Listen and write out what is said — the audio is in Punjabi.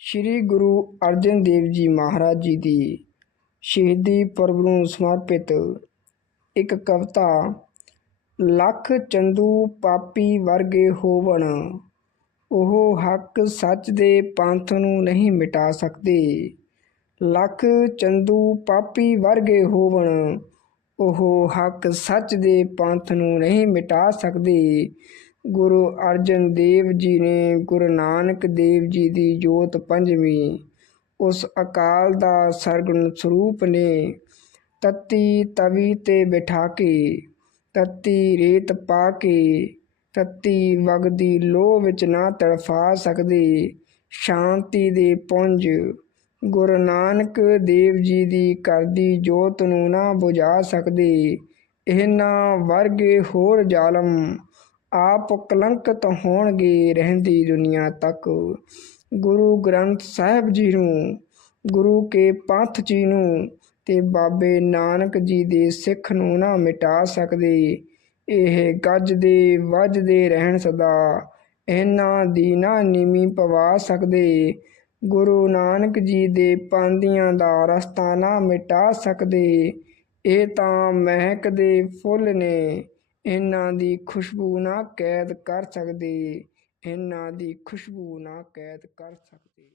ਸ੍ਰੀ ਗੁਰੂ ਅਰਜਨ ਦੇਵ ਜੀ ਮਹਾਰਾਜ ਜੀ ਦੀ ਸ਼ਹੀਦੀ ਪੁਰਬ ਨੂੰ ਸਮਰਪਿਤ ਇੱਕ ਕਵਿਤਾ, ਲੱਖ ਚੰਦੂ ਪਾਪੀ ਵਰਗੇ ਹੋਵਣ, ਉਹ ਹੱਕ ਸੱਚ ਦੇ ਪੰਥ ਨੂੰ ਨਹੀਂ ਮਿਟਾ ਸਕਦੇ। ਲੱਖ ਚੰਦੂ ਪਾਪੀ ਵਰਗੇ ਹੋਵਣ, ਉਹ ਹੱਕ ਸੱਚ ਦੇ ਪੰਥ ਨੂੰ ਨਹੀਂ ਮਿਟਾ ਸਕਦੇ। ਗੁਰੂ ਅਰਜਨ ਦੇਵ ਜੀ ਨੇ ਗੁਰੂ ਨਾਨਕ ਦੇਵ ਜੀ ਦੀ ਜੋਤ ਪੰਜਵੀਂ, ਉਸ ਅਕਾਲ ਦਾ ਸਰਗੁਣ ਸਰੂਪ ਨੇ ਤਤੀ ਤਵੀ ਤੇ ਬਿਠਾ ਕੇ ਤਤੀ ਰੇਤ ਪਾ ਕੇ ਤਤੀ ਵਗਦੀ ਲੋਹ ਵਿੱਚ ਨਾ ਤੜਫਾ ਸਕਦੇ, ਸ਼ਾਂਤੀ ਦੇ ਪੁੰਜ। ਗੁਰੂ ਨਾਨਕ ਦੇਵ ਜੀ ਦੀ ਕਰਦੀ ਜੋਤ ਨੂੰ ਨਾ ਬੁਝਾ ਸਕਦੇ, ਇਹਨਾਂ ਵਰਗੇ ਹੋਰ ਜ਼ਾਲਮ ਆਪ ਕਲੰਕਤ ਹੋਣਗੇ ਰਹਿੰਦੀ ਦੁਨੀਆ ਤੱਕ। ਗੁਰੂ ਗ੍ਰੰਥ ਸਾਹਿਬ ਜੀ ਨੂੰ, ਗੁਰੂ ਕੇ ਪੰਥ ਜੀ ਨੂੰ ਤੇ ਬਾਬੇ ਨਾਨਕ ਜੀ ਦੇ ਸਿੱਖ ਨੂੰ ਨਾ ਮਿਟਾ ਸਕਦੇ। ਇਹ ਗੱਜਦੇ ਵੱਜਦੇ ਰਹਿਣ ਸਦਾ। ਇਹਨਾਂ ਦੀ ਨਾ ਨੀਮੀ ਪਵਾ ਸਕਦੇ। ਗੁਰੂ ਨਾਨਕ ਜੀ ਦੇ ਪਾਂਦੀਆਂ ਦਾ ਰਸਤਾ ਨਾ ਮਿਟਾ ਸਕਦੇ। ਇਹ ਤਾਂ ਮਹਿਕ ਦੇ ਫੁੱਲ ਨੇ। ਇਹਨਾਂ ਦੀ ਖੁਸ਼ਬੂ ਨਾ ਕੈਦ ਕਰ ਸਕਦੇ। ਇਹਨਾਂ ਦੀ ਖੁਸ਼ਬੂ ਨਾ ਕੈਦ ਕਰ ਸਕਦੀ।